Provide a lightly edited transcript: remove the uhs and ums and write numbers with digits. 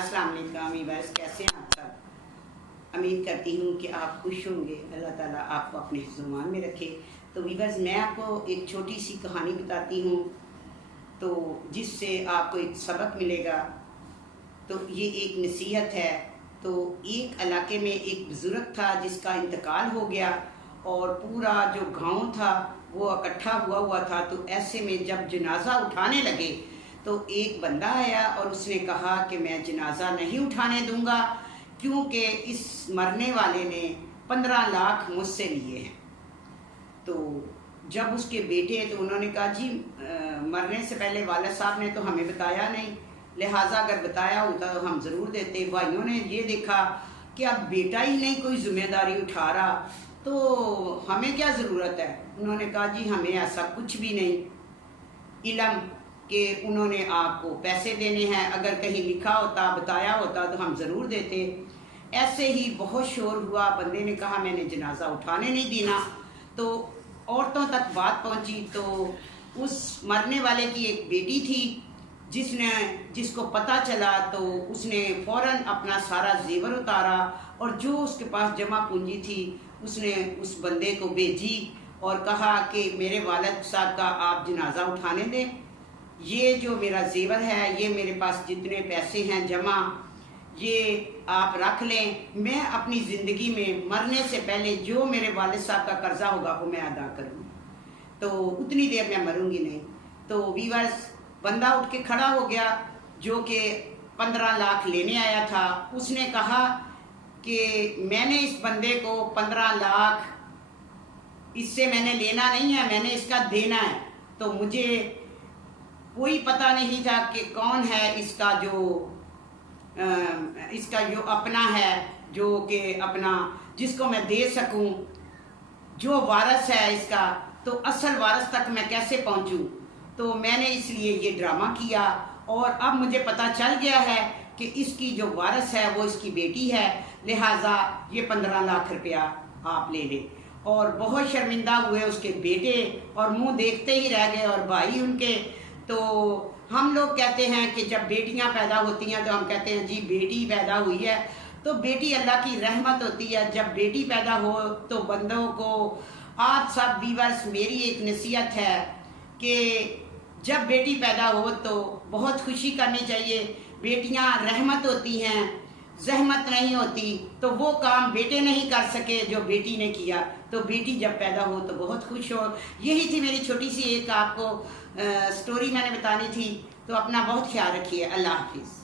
अस्सलाम वालेकुम वीवर्स, कैसे हैं आप सब। उम्मीद करती हूँ कि आप खुश होंगे। अल्लाह ताला आपको अपने हिफ्ज़-ओ-मान में रखे। तो वीवर्स, मैं आपको एक छोटी सी कहानी बताती हूँ तो जिससे आपको एक सबक मिलेगा। तो ये एक नसीहत है। तो एक इलाके में एक बुज़ुर्ग था जिसका इंतकाल हो गया और पूरा जो गांव था वो इकट्ठा हुआ था। तो ऐसे में जब जनाजा उठाने लगे तो एक बंदा आया और उसने कहा कि मैं जनाजा नहीं उठाने दूंगा क्योंकि इस मरने वाले ने 15 लाख मुझसे लिए हैं। तो जब उसके बेटे तो उन्होंने कहा जी मरने से पहले वालिद साहब ने तो हमें बताया नहीं, लिहाजा अगर बताया होता तो हम ज़रूर देते। भाइयों ने ये देखा कि अब बेटा ही नहीं कोई जिम्मेदारी उठा रहा तो हमें क्या ज़रूरत है। उन्होंने कहा जी हमें ऐसा कुछ भी नहीं, इल्म कि उन्होंने आपको पैसे देने हैं, अगर कहीं लिखा होता बताया होता तो हम ज़रूर देते। ऐसे ही बहुत शोर हुआ। बंदे ने कहा मैंने जनाजा उठाने नहीं देना। तो औरतों तक बात पहुंची। तो उस मरने वाले की एक बेटी थी जिसको पता चला तो उसने फ़ौरन अपना सारा जेवर उतारा और जो उसके पास जमा पूंजी थी उसने उस बंदे को भेजी और कहा कि मेरे वालिद साहब का आप जनाजा उठाने दें। ये जो मेरा जेवर है, ये मेरे पास जितने पैसे हैं जमा, ये आप रख लें। मैं अपनी ज़िंदगी में मरने से पहले जो मेरे वालिद साहब का कर्जा होगा वो मैं अदा करूँगी, तो उतनी देर मैं मरूंगी नहीं। तो वीवर्स, बंदा उठ के खड़ा हो गया जो कि 15 लाख लेने आया था। उसने कहा कि मैंने इस बंदे को 15 लाख इससे मैंने लेना नहीं है, मैंने इसका देना है। तो मुझे कोई पता नहीं था कि कौन है इसका जो अपना है, जो कि अपना जिसको मैं दे सकूं, जो वारस है इसका, तो असल वारस तक मैं कैसे पहुंचूं। तो मैंने इसलिए ये ड्रामा किया और अब मुझे पता चल गया है कि इसकी जो वारस है वो इसकी बेटी है, लिहाजा ये 15 लाख रुपया आप ले लें। और बहुत शर्मिंदा हुए उसके बेटे और मुंह देखते ही रह गए और भाई उनके। तो हम लोग कहते हैं कि जब बेटियां पैदा होती हैं तो हम कहते हैं जी बेटी पैदा हुई है, तो बेटी अल्लाह की रहमत होती है। जब बेटी पैदा हो तो बंदों को, आप सब व्यूअर्स, मेरी एक नसीहत है कि जब बेटी पैदा हो तो बहुत खुशी करनी चाहिए। बेटियां रहमत होती हैं, जहमत नहीं होती। तो वो काम बेटे नहीं कर सके जो बेटी ने किया, तो बेटी जब पैदा हो तो बहुत खुश हो। यही थी मेरी छोटी सी एक आपको स्टोरी मैंने बतानी थी। तो अपना बहुत ख्याल रखिए। अल्लाह हाफिज़।